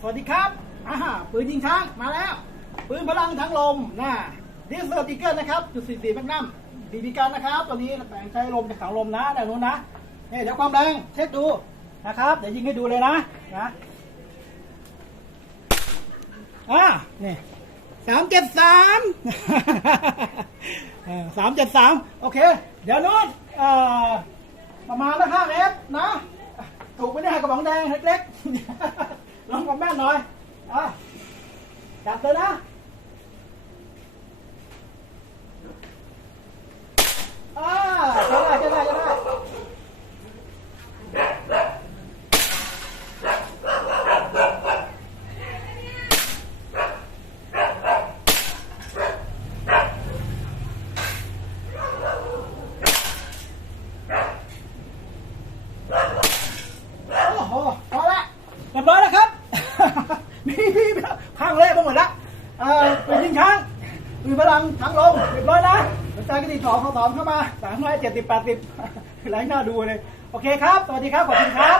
สวัสดีครับอ่าปืนยิงช้างมาแล้ว ปืนพลังทั้งลมนะดิสเซอร์ติเกอร์นะครับจุดสี่สี่แมกนัมบีบีกันนะครับตัวนี้แปลงใช้ลมจากถังลมนะด้านนู้นนะนี่เดี๋ยวความแรงเช็คดูนะครับ เดี๋ยวยิงให้ดูเลยนะนะอ่านี่สามเจ็ดสามสามเจ็ดสามโอเค เดี๋ยวนู้นเอ่อประมาณละห้าเมตรนะ ถูกไปเนี่ยกระป๋องแดงเล็กๆ ลองกับแม่หน่อยอะจับเลยนะ อ่าใช่ได้ใช่ได้ใช่ได้โอ้โหพอละเรียบร้อยแล้วครับ มีมีพังเละไปหมดละเอ่อป็นยิงช้างมีพลังทั้งลงเรียบร้อยนะสนใจก็ติดต่อเขาสองเข้ามาสามร้อยเจ็ดสิบแปดสิบไลายหน้าดูเลย โอเคครับ สวัสดีครับ ขอบคุณครับ